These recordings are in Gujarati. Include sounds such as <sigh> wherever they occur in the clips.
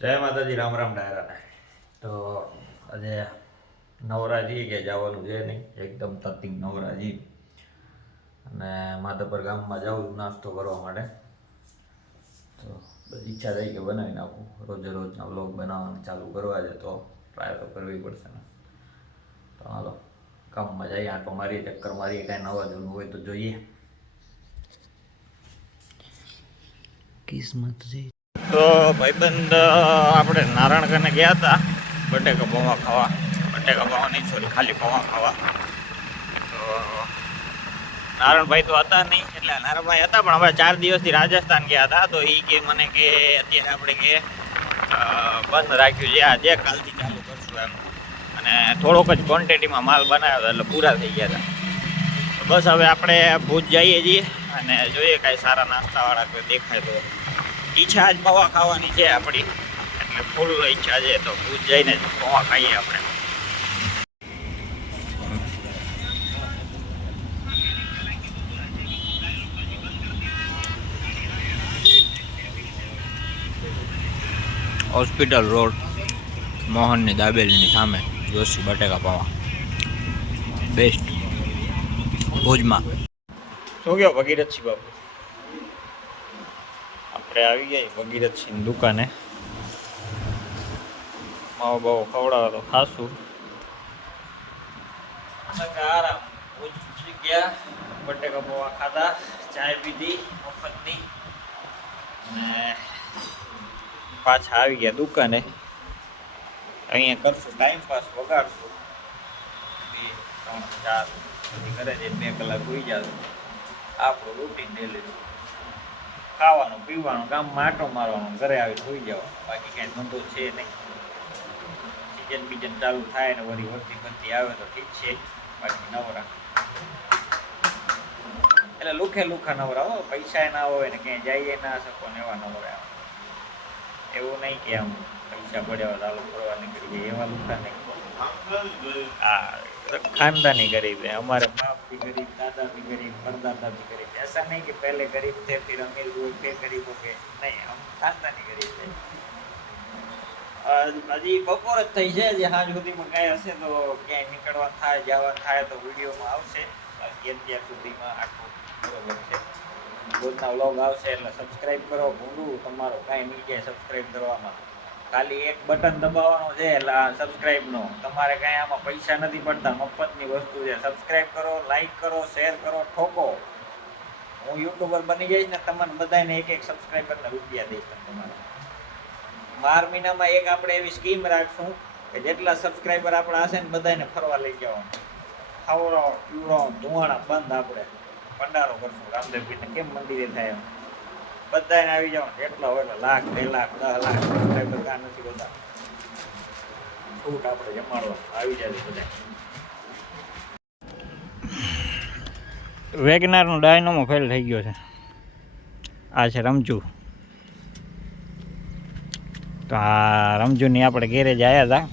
જય માતાજી, રામ રામ ડાયરા. તો આજે નવરાજી કે જવાનું છે નહીં, એકદમ તતિંગ નવરાજી. અને માધાપર ગામમાં જાઉં નાસ્તો કરવા માટે. તો ઈચ્છા થઈ કે બનાવી નાખું. રોજે રોજના વ્લોગ બનાવવાનું ચાલુ કરવા છે તો ટ્રાય તો કરવી પડશે ને. તો હાલો કામમાં જઈએ આટો મારીએ ચક્કર મારીએ, કાંઈ નવા જૂનું હોય તો જોઈએ. કિસ્મત છે. તો ભાઈબંધ આપણે નારાયણકને ગયા હતા બટેકા પૌવા ખાવા. બટેકા પૌવા નહીં સોરી ખાલી પૌવા ખાવા. તો નારાયણભાઈ તો હતા નહીં, એટલે નારાયણભાઈ હતા, પણ આપણે ચાર દિવસથી રાજસ્થાન ગયા હતા, તો એ કે મને કે અત્યારે આપણે કે બંધ રાખ્યું છે. આજે કાલથી ચાલુ કરશું એમ. અને થોડોક જ ક્વોન્ટિટીમાં માલ બનાવ્યો એટલે પૂરા થઈ ગયા હતા. બસ હવે આપણે ભુજ જઈએ છીએ અને જોઈએ કાંઈ સારા નાસ્તાવાળા કોઈ દેખાય તો. ઈચ્છા આજ પૌવા ખાવાની છે આપણી. એટલે ફૂલ ઈચ્છા છે તો ભુજ જઈને જ પૌવા ખાઈએ આપણે. હોસ્પિટલ રોડ મોહનની દાબેલીની સામે જોશી બટેકા પાવા. બેસ્ટ ભુજમાં. શું કહો ભગીરથસિંહ બાપુ? આપણે આવી ગયા ભગીરથસિંહની દુકાને. માવો બાવો ખવડાવે તો ખાશું આરામ પહોંચી ગયા, બટેકા પૌવા ખાધા, ચાય પીધી મફતની અને પાછા આવી ગયા દુકાને. અહીંયા કરશું ટાઈમ પાસ વગાડશું. ત્રણ, ચાર ઘરે જઈને બે કલાક હોઈ જશું. આપણું રૂટીન ડેલી ખાવાનું, પીવાનું ગામમાં માટો મારવાનું, ઘરે આવી હોઈ જવાનું. બાકી કાંઈ ધંધો છે નહીં. સિઝન બીજન ચાલુ થાય ને વળી વળતી ફરતી આવે તો ઠીક છે. બાકી નવરા. એટલે લુખે લુખા નવરા હો. પૈસા ના હોય ને ક્યાંય જઈએ ના શકો ને એવા નવરા. એવું નહીં કે આમ પૈસા પડ્યા ચાલુ કરવા નીકળી જાય એવા લુખા નહીં. હા ખાનદાની ગરીબ है हमारे बाप भी गरीब दादा भी गरीब परदादा भी गरीब ऐसा नहीं कि पहले गरीब थे फिर अमीर हुए फिर गरीब हो गए नहीं हम खानदानी गरीब है અ, હજી બપોર જ થઈ છે હજી સાંજ સુધીમાં કાંઈ હશે તો ક્યાંય નીકળવા થાય જવા થાય તો વિડીયોમાં આવશે બાકી અત્યાર સુધીમાં આટલું બરોબર છે રોજના વ્લોગ આવશે એટલે સબસ્ક્રાઇબ કરો ભૂંડું તમારો કાંઈ નહીં જાય સબસ્ક્રાઇબ કરવામાં ખાલી એક બટન દબાવવાનું છે એટલે આ તમારે કાંઈ આમાં પૈસા નથી પડતા. મફતની વસ્તુ છે. સબસ્ક્રાઈબ કરો લાઈક કરો શેર કરો, ઠોકો. હું યુટ્યુબર બની જઈશ ને તમને બધાને એક એક સબસ્ક્રાઇબરને રૂપિયા દઈશ તમારા બાર મહિનામાં એક આપણે એવી સ્કીમ રાખશું કે જેટલા સબસ્ક્રાઈબર આપણા હશે ને બધાને ફરવા લઈ જવાનું. ખાવડો પીવડો ધુવાણા બંધ આપણે. ભંડારો કરશું. રામદેવજીને કેમ મંદિરે થાય એમ? બધાને આવી જાવ એટલા હોય એટલે લાખ બે લાખ દસ લાખ. કઈ બધા નથી બધા છૂટ આપણે જમાડવા. આવી જાય બધા વેગનારનો ડાયનોમો ફેલ થઈ ગયો છે. આ છે રમજુ. તો આ રમજુની આપણે ગેરેજ આવ્યા હતા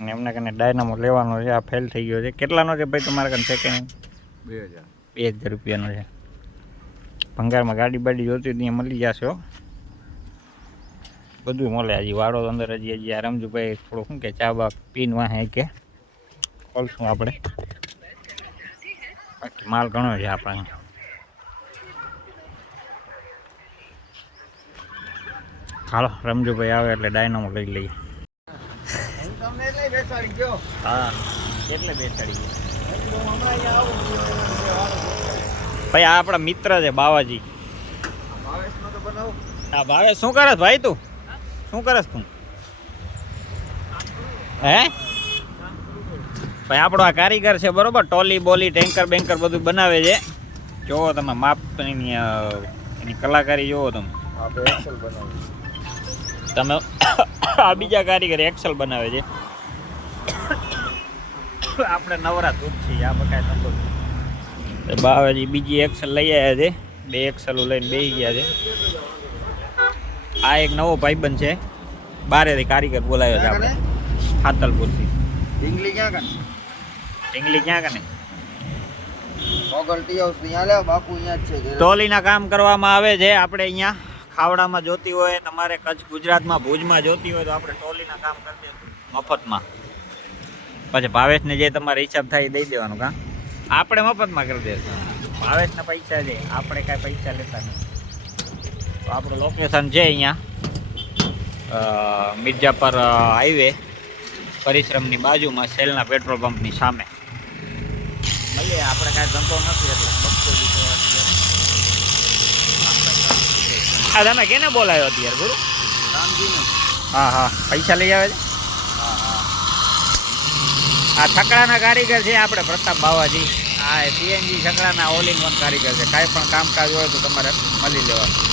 અને એમના કને ડાયનામો લેવાનો છે. આ ફેલ થઈ ગયો છે. કેટલાનો છે ભાઈ તમારા કને સેકન્ડ બે હજાર. બે હજાર રૂપિયાનો છે. ભંગારમાં ગાડી બાડી જોતી હોય તો અહીંયા મળી જશે બધું મળે હજી. વાળો અંદર હજી હજી આ રમજુભાઈ થોડું શું કે ચા બા પીન વાહે કે. ખોલશું આપણે. બાકી માલ ઘણો છે આપણે હાલો રમજુભાઈ આવે એટલે ડાયનામો લઈ લઈએ. હા એટલે બેસાડી ગયા. ભાઈ, આ આપણા મિત્ર છે, બાવાજી. આ ભાવે, શું કરસ ભાઈ તું? શું કરસ તું? હે? ભાઈ, આપણો આ કારીગર છે, બરોબર? ટોલી, બોલી, ટેન્કર બેન્કર બધું બનાવે છે. જોવો તમે માપ એની કલાકારી જોવો તમે. તમે <coughs> આ બીજા કારીગર એક્સલ બનાવે છે. <coughs> આપણે નવરા દૂધ છીએ, આ બકાય છે. બાવાજી બીજી એક્સેલ લઈ આવ્યા છે. બે એક્સેલો લઈને બેસી ગયા છે. આ એક નવો ભાઈબંધ છે. બારેથી કારીગર બોલાવ્યો છે આપણે. હાતલપુરથી ઢીંગલી ક્યાં કને ઢીંગલી ક્યાં કને. ટોલીના કામ કરવામાં આવે છે. આપણે અહીંયા ખાવડામાં જોતી હોય તમારે કચ્છ ગુજરાતમાં ભુજમાં જોતી હોય તો આપણે ટોલીના કામ કરી દઈશું મફતમાં. પછી ભાવેશને જે તમારે હિસાબ થાય એ દઈ દેવાનું કાં? આપણે મફતમાં કરી દઈશું ભાવેશના પૈસા છે આપણે કાંઈ પૈસા લેતા નથી. તો આપણું લોકેશન છે અહીંયા. મિર્જાપર હાઈવે પરિશ્રમની બાજુમાં સેલના પેટ્રોલ પંપની સામે. ભલે આપણે કાંઈ ધંધો નથી એટલે હા આ તમે કેને બોલાયો અત્યારે ગુરુ? રામજીને હા હા. પૈસા લઈ આવે છે? હા હા. આ છકડાના કારીગર છે આપણે પ્રતાપ બાવાજી. આ સીએનજી છકડાના ઓલ ઇન વન કારીગર છે. કાંઈ પણ કામકાજ હોય તો તમારે મળી લેવાનું.